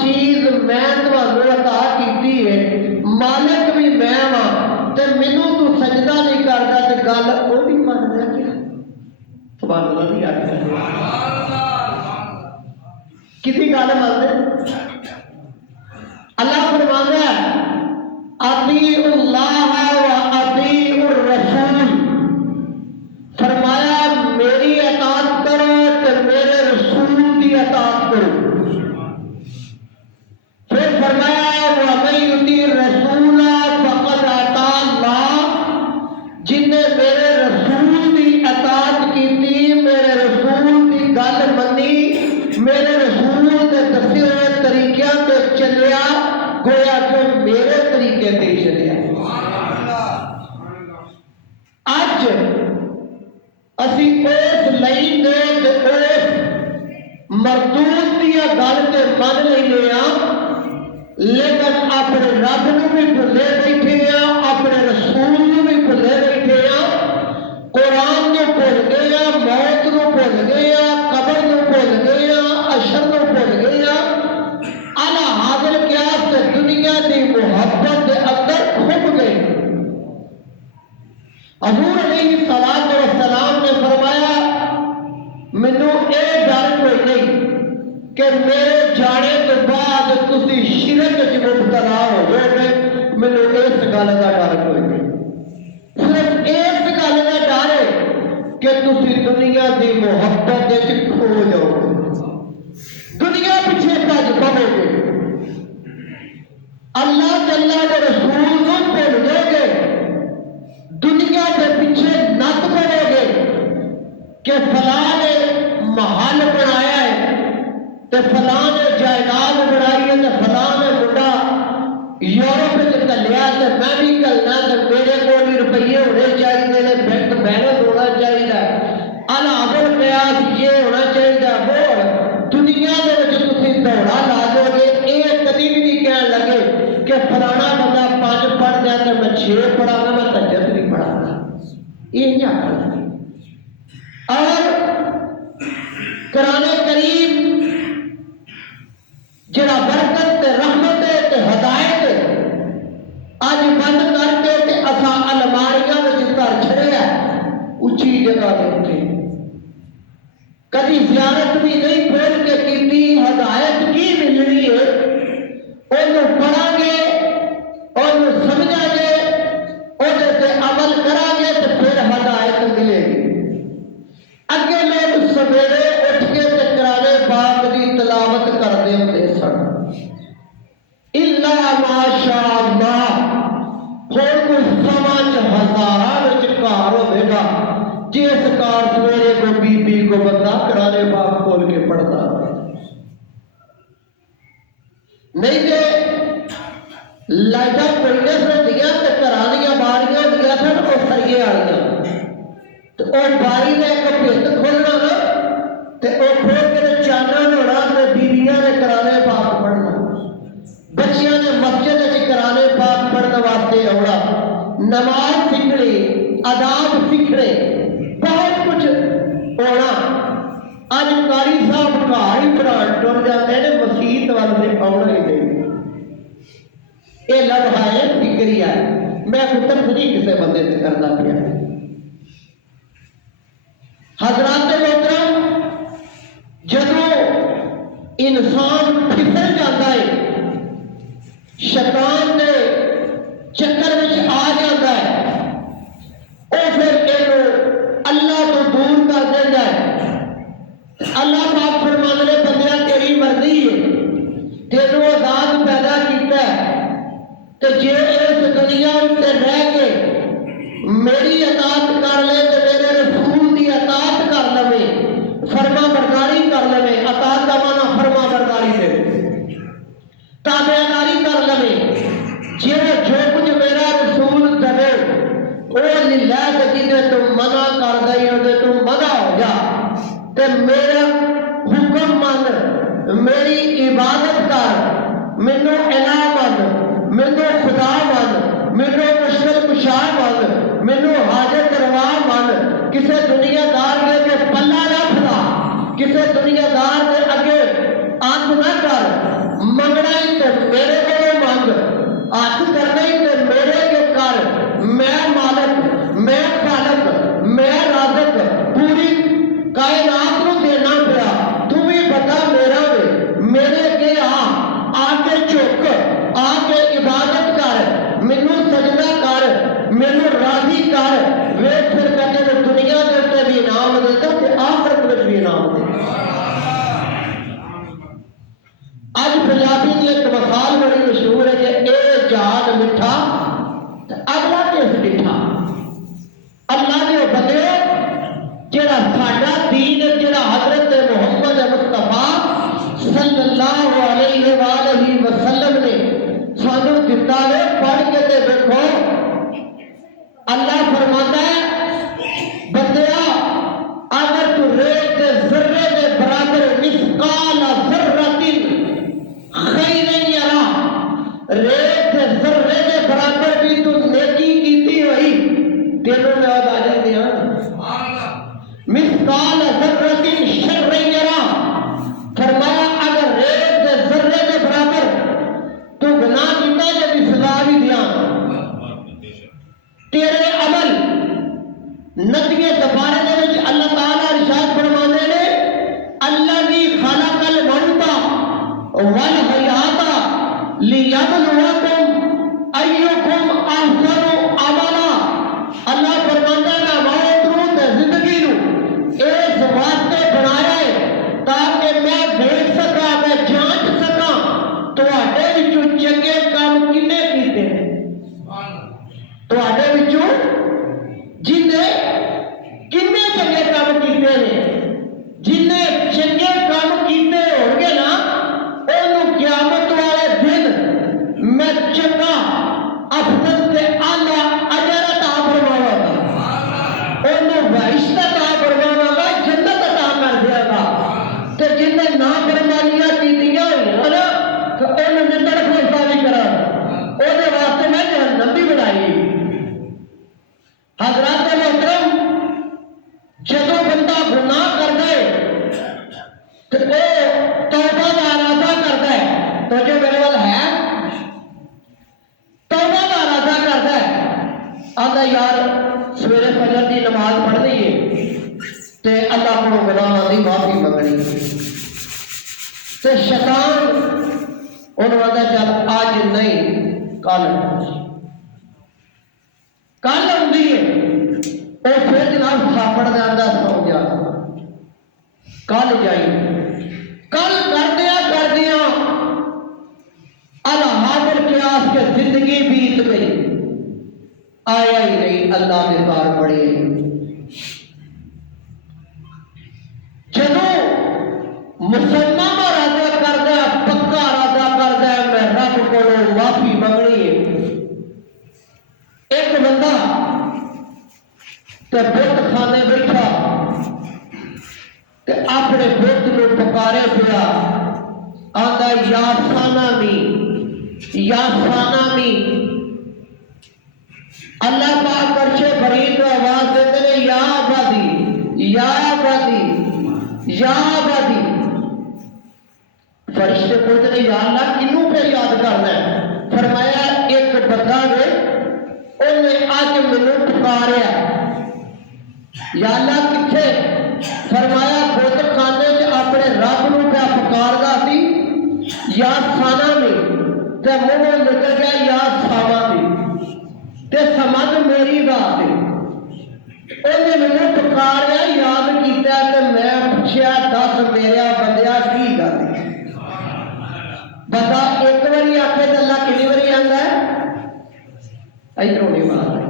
چیز میں تمہیں عطا کی ہے، مالک بھی میں ہاں تے مینوں تو سجدہ نہیں کردا تے گل وہ بھی من لیا کیا سبحان اللہ نہیں آتا کسی گل مانتے اللہ فرماتا ہے اطیعوا اللہ و اطیعوا الرسول، فرمایا میری اطاعت کرو تے میرے رسول کی اطاعت کرو. پھر فرمایا وَمَن يُطِعِ الرَّسُولَ فَقَدْ أَطَاعَ اللَّهَ، جن نے میرے رسول کی اطاعت کی، میرے رسول کی گل منی، میرے رسول کے دسے ہوئے طریقے تے چلیا، گویا کہ میرے طریقے تے چلیا. اج اسی اس لائن دے اس مردود دیا گل تے من لینے ہاں، لیکن اپنے رب نو بھی بھلے بیٹھے ہیں، اپنے رسول نو بھی بھلے بیٹھے ہیں، قرآن نو بھول گئے ہیں، موت نو بھول گئے ہیں، قبر نو بھول گئے ہیں، حشر نو بھول گئے ہیں. اعلی حاضر قیاس تے دنیا دی محبت دے اندر کھپ گئے. حضور علیہ الصلوۃ والسلام نے فرمایا مینوں اے ڈر کوئی نہیں کہ میرے جانے تو بعد تسی شرک وچ مبتلا ہو جاؤ گے، مینوں اس گل کا ڈر کوئی نہیں. صرف اس گل کا ڈر ہے کہ تسی دنیا دی محبت وچ کھو جاؤ گے، دنیا پیچھے بھج پاؤ گے، اللہ تعالیٰ کے رسول کو بھول جاؤ گے، دنیا کے پیچھے نت پڑو گے کہ فلاں نے محل بنایا ہے تے فلاں نے جائیداد بنائی ہے تے فلاں نے منڈا یورپ کلیا تے میں بھی کلنا تے میرے کو بھی روپیے ہونے چاہیے نے، بینک بیلنس ہونا چاہیے، الحاضر قیاس یہ ہونا چاہیے، وہ دنیا دے وچ تسی دوڑا لا دو گے. یہ کبھی بھی نہیں کہن لگے کہ فلانا بندہ 5 پڑھ دیا تے میں 6 پڑھا گا، میں تہجد نہیں پڑھا گا، یہ نہیں آخر لگے. اور قرآن کریم جڑا برکت تے رحمت تے ہدایت اج بند کر کے تے اساں الماریاں وچ دھر چھڑیا اچھی جگہ دے اوتے، کدی زیارت بھی نہیں کھول کے کیتی. ہدایت کی ملنی ہے انہوں پڑھا گے، انہوں سمجھا گے، وہ تے عمل کرا گے تو پھر ہدایت ملے گی. اگے لوگ سویرے اٹھ کے تے قرآن پاک دی تلاوت کرتے ہوتے سن، الا ماشاء اللہ. ہر کوئی سماں ہزاراں وچ کار ہوے گا جس کار سویرے کو بی بی کو بندہ قرآن پاک کھول کے پڑھتا ہے، نہیں تے لائٹاں کوئی ہوندیاں تے گھراں دیاں باریاں ہوندیاں سن وہ سریے والیاں، تو وہ باری نے ایک بھت کھولنا نا تے وہ کھول کے چانن ہونا تے بیویاں نے قرآن پاک پڑھنا، بچیاں نے مسجد وچ قرآن پاک پڑھنے واسطے آنا، نماز سیکھنی، آداب سیکھنے، بہت کچھ ہونا. اج قاری صاحب گھر ہی پڑھان ٹر جاتے ہیں، مسیت وال سے آنا ہی نہیں. یہ لمحہ ہے فکری ہے، میں پتر نہیں کسی بندے سے کرنا پیا. حضرات محترم، جدو انسان پھسل جاتا ہے، شیطان دے چکر وچ آ جاتا ہے، وہ پھر یہ اللہ تو دور کر دیتا ہے. اللہ پاک فرمانے نے بندیا تیری مرضی ہے، تینوں آزاد پیدا کیتا ہے، تو جے اس دنیا تے رہ کے میری اطاعت کر لے تو میرے رسول دی اطاعت کر لے، فرما برداری کر لے. اطاعت کا معنی فرما برداری دے، تابعداری کر لے. جو کچھ میرا رسول دے وہ للہ تے جے تو منع کر دئی او تو منع ہو جا تے میرا حکم من، میری عبادت کر، مینوں الہ من، مینوں خدا من، مینوں مشکل کشا من، مینوں حاجت روا من. کسے دنیا دار دے کے پلہ نہ پھلا، کسے دنیا دار دے اگے آنکھ نہ کر، من اج پنجابی کی ایک مثال بڑی مشہور ہے کہ اے جان مٹھا تے اگلا کس ڈٹھا. اللہ کے بندے جڑا ساڈا دین جڑا حضرت محمد مصطفیٰ صلی اللہ علیہ وآلہ وسلم نے سانو دتا ہے پڑھ کے تے دیکھو. اللہ فرماتا ہے بندیا اگر تو ریت کے ذرے کے برابر مثقال ذرۃ خیر یرا ریت کے ذرے کے برابر بھی تو نیکی کیتی ہوئی تینوں میں آ جاتے ہیں. مثقال ذرۃ شر یرا فرمایا اگر ریت کے ذرے کے برابر تو گناہ کیتا ہے جب سزا بھی دیا تیرے عمل ندیے سفارے دے وچ اللہ تعالیٰ ارشاد فرماتے نے الذی خلق الموت والحیات لیبلوکم ایکم احسن عملا. اللہ فرماتا ہے میں موت نو تے زندگی نو اس واسطے بنایا ہے تاکہ میں دیکھ سکاں میں جانچ سکاں تواڈے وچوں چنگے کام کنے کیتے ہیں. تواڈے وچوں جنے کنے چنگے کام کیتے ہیں جنے چنگے کام کیتے ہون گے نا اونوں قیامت والے دن میں چنگا افضل تے اعلی اجر عطا فرماواں گا اونوں بہشت عطا فرماواں گا جنت عطا کر دیاں گا. تے جنے نافرمانیاں کیتیاں ہوئیاں نا تے اونوں جنت فیصلہ بھی کراں اودے واسطے میں جہنم بھی بنائی. حضرات محترم جدو بندہ گناہ کرتا ہے تو وہ توبہ کا ارادہ کرتا ہے تو جو میرے وال ہے توبہ کا ارادہ کرتا ہے آتا یار سویرے فجر کی نماز پڑھ لیے تے اللہ کو گناہ دی معافی منگنی تے شیطان انہوں آتا چل آج نہیں کل کل ہوندی ہے اور پھر جناب ساپڑ دے اندر سو گیا کل جائی کل کردیا الحاضر قیاس کے زندگی بیت گئی آیا ہی نہیں اللہ کے کار پڑے. جدو مسلمان ارادہ کردا پکا ارادہ کردا میں رب کو معافی منگنی ہے. ایک بندہ تے بت خانے بیٹھا تے اپنے بت نو پکارے پیا آندا یا سانامی یا سانامی. اللہ پاک عرش فرید آواز دیتے ہیں یا آبادی یا آبادی یا آبادی. فرشتے پوچھتے ہیں یا اللہ کنوں پہ یاد کرنا ہے. فرمایا ایک بندہ نے انہیں اج مینوں پکاریا یا اللہ کتھے. فرمایا بت خانے چ اپنے رب نو پہ پکاردا سی یا سانا میں تے منہ نکل گیا یا ساوا میں تے سمجھ میری بات ہے. انہیں مینوں پکاریا یاد کیتا تے میں پوچھیا دس میرا بندیا کی گل ہے. بندہ ایک باری آکھے تے اللہ کنی باری آندا ہے ادھروں نہیں مارنا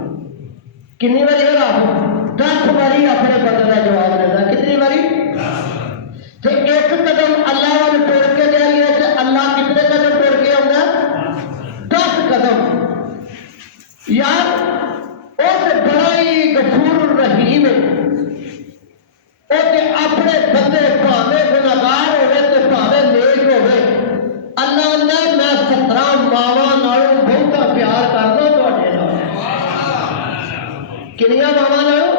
کنی باری رب 10 باری اپنے بندے کا جواب دیتا. کتنی باری تے ایک قدم اللہ وال ٹر کے جائیے تے اللہ کتنے قدم ٹر کے آتا 10 قدم. یار وہ تے بڑا ہی غفور رحیم ہے. وہ تے اپنے بندے بھاوے گناہگار ہوئے تے بھاوے نیک ہوئے اللہ نے میں 17 ماواں نالوں بہتا پیار کرنا تواڈے نال. کنیاں ماواں نالوں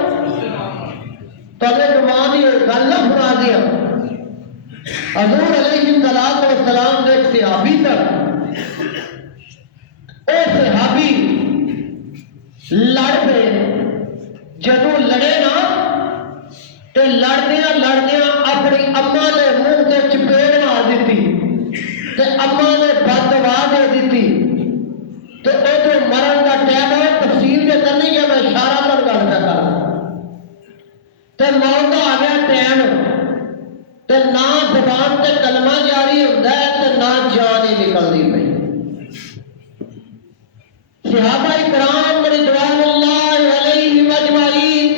تبے ماں دی گل نہ سنا دیا. حضور علیہ السلام دے ایک صحابی تک اے صحابی لڑ پے. جدو لڑے نا تے لڑدیاں لڑدیاں اپنی اما نے منہ تے چپیڑ مار دیتی تے اما نے بد دعا دے دیتی تے ادھر مرن کا ٹائم ہے. تفصیل کے کرنی ہے میں اشارہ کر گل کر تے موت آ گیا ٹائم تے نہ زبان تے کلمہ جاری ہوتا ہے تے نہ صحابہ کرام رضوانullah علیہم اجمعین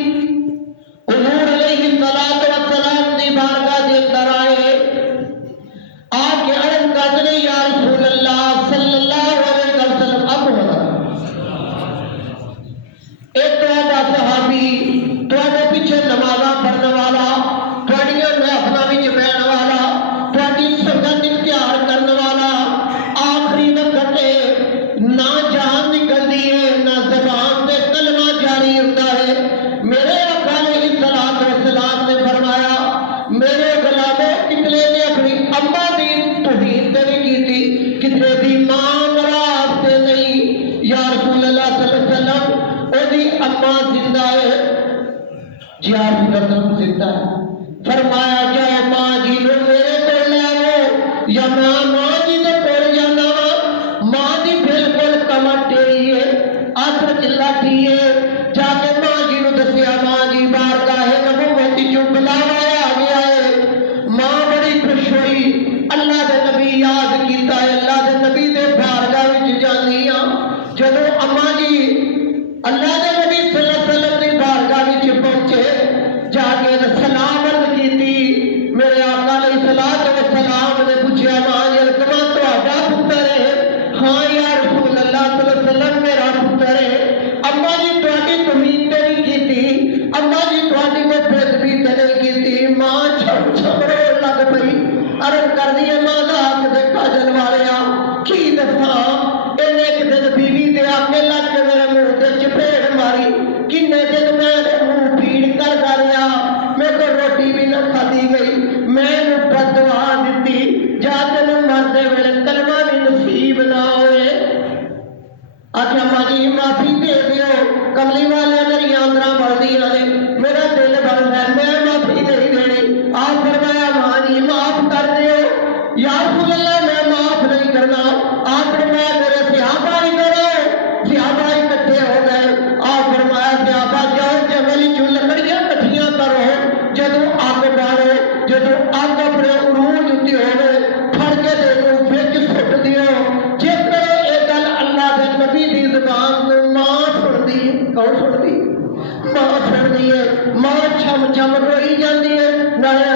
حضور علیہ الصلوۃ والسلام دی بارگاہ دے اندر آئے آ کے عرض کرتے یا رسول اللہ صلی اللہ علیہ وسلم اب ہونا ایک تو صحابی تواڈے پیچھے نمازاں پڑھنے والا تواڈیاں محفلاں وچ بیٹھن والا تواڈی سنگت اختیار کرنے والا آخری وقت نہ جان نکلدی ہے نہ زبان تے کلمہ جاری ہوندا ہے میرے آقا علیہ الصلوۃ والسلام نے فرمایا میرے غلاموں کتنے نے اپنی اما دی توہین تے نہیں کیتی کتنے دی ماں واسطے نہیں یا رسول اللہ صلی اللہ علیہ وسلم او دی اما زندہ ہے جی آپ رسول زندہ ہے فرمایا جاؤ ماں جی نو میرے کول لے آؤ یا ماں جی دے کول جانا وا ماں دی بالکل کمر ٹیڑھی ہے آسر چلاٹھی ہے جا کے ماں جی نو دسیا ماں جی بارگاہ نبوت چوں بلاوا آ گیا ہے ماں بڑی خوش ہوئی اللہ دے نبی یاد کیتا ہے اللہ دے نبی دے بارگاہ وچ جاندی ہاں جدوں اما جی اللہ دے نبی صلی اللہ علیہ وسلم دی بارگاہ وچ پہنچے جا کے سلام عرض کیتی میرے آقا علیہ الصلوۃ والسلام نے پوچھا ماں جی الکما تہاڈا پتر ہے ہاں یا رسول اللہ صلی اللہ علیہ وسلم میرا پتر ہے اما جی تہاڈی توہین تے نہیں کیتی اما جی تہاڈی کوئی بےدبی تے نہیں کیتی ماں چھم چھم روਣ لگ پئی عرض کردی ہے ماں دا حق دے کاجل والیا کی دساں اینے ایک دن بیوی دے آگے لگ کے میرے منہ تے چپیڑ ماری کنے دن میں منہ پیڑ کردا رہیا میرے کو روٹی بھی نہ کھادی گئی میں بد دعا دیتی جا تینوں مرتے ویلے کلمہ بھی نصیب نہ ہوئے آخیا ماں جی معافی دے دیو کملی والے میری آندراں بڑھدیاں نے میرا دل بڑھدا ہے میں معافی نہیں دینی آپ فرمایا ماں جی معاف کر دیو یا رسول اللہ میں معاف نہیں کرنا آپ فرمایا میرے صحابہ ادھر آؤ صحابہ اکٹھے ہو گئے آپ فرمایا صحابہ جاؤ جبل چوں لکڑیاں کٹھیاں کرو جدوں اگ بالو جدوں اگ اپنے عروج تے ہوے پھڑ کے دینو وچ سٹ دیو جس طرح یہ گل اللہ دے نبی دی زبان تو ماں سنتی کون سنتی ماں سنتی ہے ماں چھم چھم روئی جاندی ہے نالے